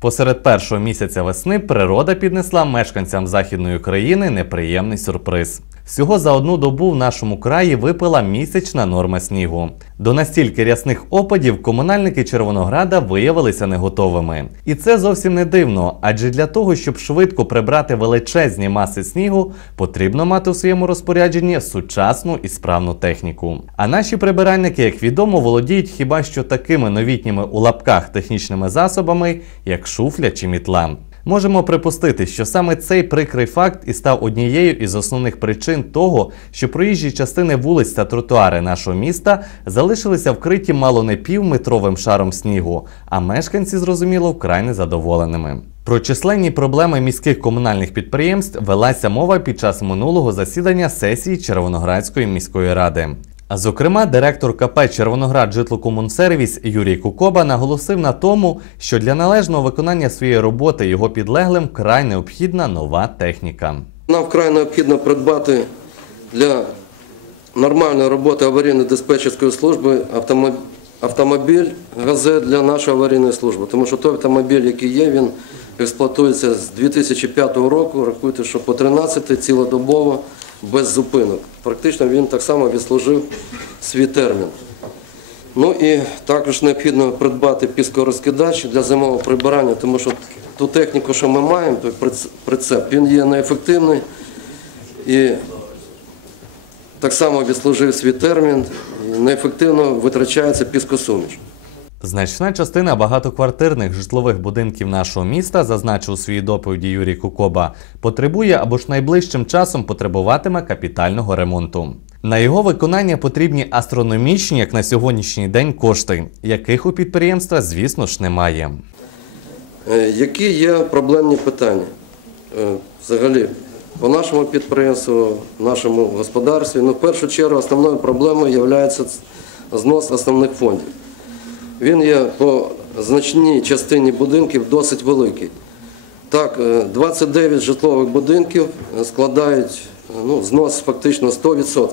Посеред першого місяця весни природа піднесла мешканцям західної України неприємний сюрприз. Всього за одну добу в нашому краї випала місячна норма снігу. До настільки рясних опадів комунальники Червонограда виявилися не готовими. І це зовсім не дивно, адже для того, щоб швидко прибрати величезні маси снігу, потрібно мати у своєму розпорядженні сучасну і справну техніку. А наші прибиральники, як відомо, володіють хіба що такими новітніми у лапках технічними засобами, як шуфля чи мітла. Можемо припустити, що саме цей прикрий факт і став однією із основних причин того, що проїжджі частини вулиць та тротуари нашого міста залишилися вкриті мало не півметровим шаром снігу, а мешканці, зрозуміло, вкрай незадоволеними. Про численні проблеми міських комунальних підприємств велася мова під час минулого засідання сесії Червоноградської міської ради. Зокрема, директор КП Червоноград житлокомунсервіс Юрій Кукоба наголосив на тому, що для належного виконання своєї роботи його підлеглим вкрай необхідна нова техніка. Нам вкрай необхідно придбати для нормальної роботи аварійно-диспетчерської служби автомоб- автомобіль газет для нашої аварійної служби. Тому що той автомобіль, який є, він експлуатується з 2005 року. Рахуйте, що по 13 цілодобово без зупинок. Практично він так само відслужив свій термін. Ну і також необхідно придбати піскорозкидач для зимового прибирання, тому що ту техніку, що ми маємо, той приц- прицеп, він є неефективний і так само відслужив свій термін, неефективно витрачається піскосуміш. Значна частина багатоквартирних житлових будинків нашого міста, зазначив у своїй доповіді Юрій Кукоба, потребує або ж найближчим часом потребуватиме капітального ремонту. На його виконання потрібні астрономічні, як на сьогоднішній день, кошти, яких у підприємства, звісно ж, немає. Е, Які є проблемні питання? Е, Взагалі, по нашому підприємству, нашому господарстві, ну, в першу чергу основною проблемою є знос основних фондів. Він є по значній частині будинків досить великий. Так, е, 29 житлових будинків е, складають е, ну, знос фактично 100%.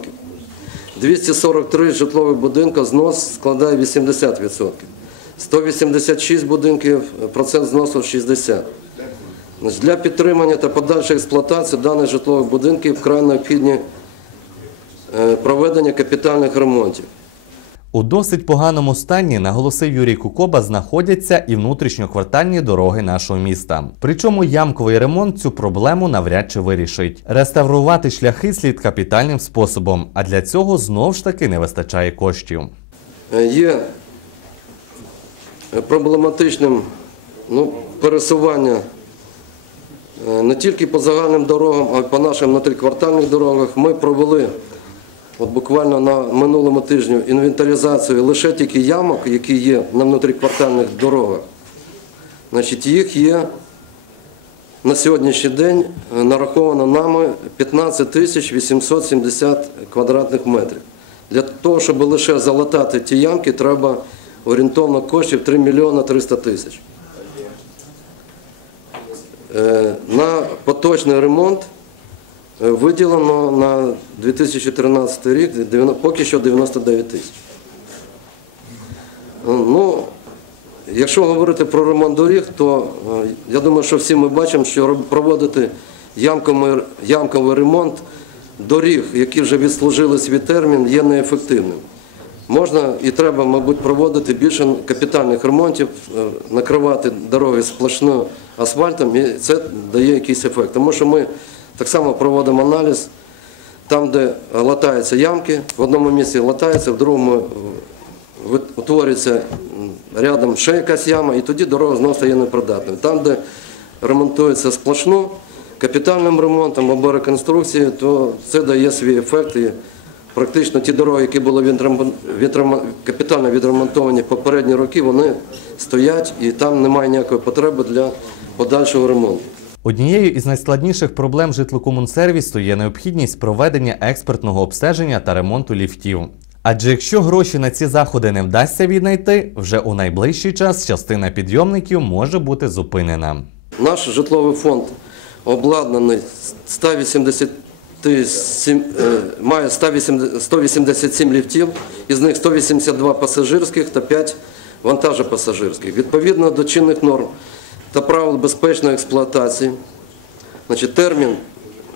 243 житлових будинка знос складає 80%. 186 будинків, е, процент зносу 60%. Для підтримання та подальшої експлуатації даних житлових будинків вкрай необхідні е, проведення капітальних ремонтів. У досить поганому стані, наголосив Юрій Кукоба, знаходяться і внутрішньоквартальні дороги нашого міста. Причому ямковий ремонт цю проблему навряд чи вирішить. Реставрувати шляхи слід капітальним способом, а для цього знов ж таки не вистачає коштів. Е, Є проблематичним ну, пересування е, не тільки по загальним дорогам, а й по нашим внутріквартальних дорогах. Ми провели от буквально на минулому тижні інвентаризацію лише тільки ямок, які є на внутріквартальних дорогах. Значить, їх є на сьогоднішній день е, нараховано нами 15 тисяч 870 квадратних метрів. Для того, щоб лише залатати ті ямки, треба орієнтовно коштів 3 мільйони 300 тисяч. Е, На поточний ремонт виділено на 2013 рік поки що 99 тисяч. Ну, якщо говорити про ремонт доріг, то е, я думаю, що всі ми бачимо, що проводити ямковий, ямковий ремонт доріг, які вже відслужили свій термін, є неефективним. Можна і треба, мабуть, проводити більше капітальних ремонтів, е, накривати дороги сплошним асфальтом, і це дає якийсь ефект. Тому що ми так само проводимо аналіз, там, де латаються ямки, в одному місці латаються, в другому е, утворюється рядом ще якась яма, і тоді дорога знову стає непридатною. Там, де ремонтується сплошну, капітальним ремонтом або реконструкцією, то це дає свій ефект. І практично ті дороги, які були капітально відремонтовані попередні роки, вони стоять і там немає ніякої потреби для подальшого ремонту. Однією із найскладніших проблем житлокомунсервісу є необхідність проведення експертного обстеження та ремонту ліфтів. Адже якщо гроші на ці заходи не вдасться віднайти, вже у найближчий час частина підйомників може бути зупинена. Наш житловий фонд обладнаний 187, е, має 180 187 ліфтів, із них 182 пасажирських та 5 вантажопасажирських. Відповідно до чинних норм та правил безпечної експлуатації. Значить, термін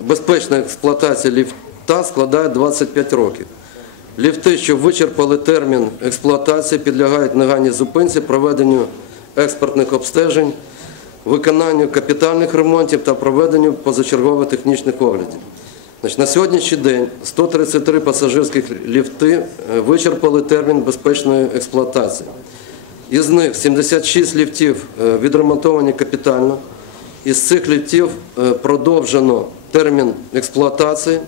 безпечної експлуатації ліфта складає 25 років. Ліфти, що вичерпали термін експлуатації, підлягають негайній зупинці, проведенню експертних обстежень, виконанню капітальних ремонтів та проведенню позачергових технічних оглядів. Значить, на сьогоднішній день 133 пасажирських ліфти е, вичерпали термін безпечної експлуатації. Із них 76 ліфтів е, відремонтовані капітально. Із цих ліфтів е, продовжено термін експлуатації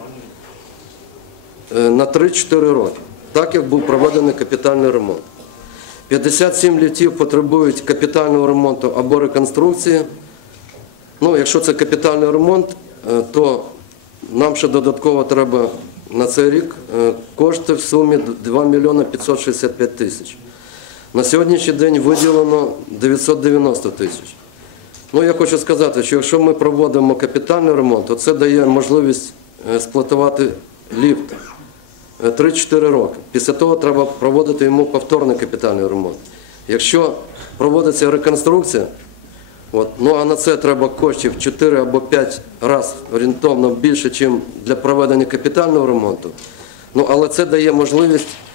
е, на 3-4 роки, так як був проведений капітальний ремонт. 57 ліфтів потребують капітального ремонту або реконструкції. Ну, якщо це капітальний ремонт, то нам ще додатково треба на цей рік кошти в сумі 2 мільйони 565 тисяч. На сьогоднішній день виділено 990 тисяч. Ну, я хочу сказати, що якщо ми проводимо капітальний ремонт, то це дає можливість е, експлуатувати ліфт е, 3-4 роки. Після того треба проводити йому повторний капітальний ремонт. Якщо проводиться реконструкція, от, ну а на це треба коштів 4 або 5 разів орієнтовно більше, ніж для проведення капітального ремонту. Ну, але це дає можливість е,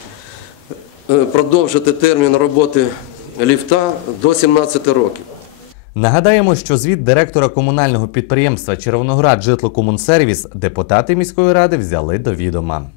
продовжити термін роботи ліфта до 17 років. Нагадаємо, що звіт директора комунального підприємства Червоноград Житлокомунсервіс депутати міської ради взяли до відома.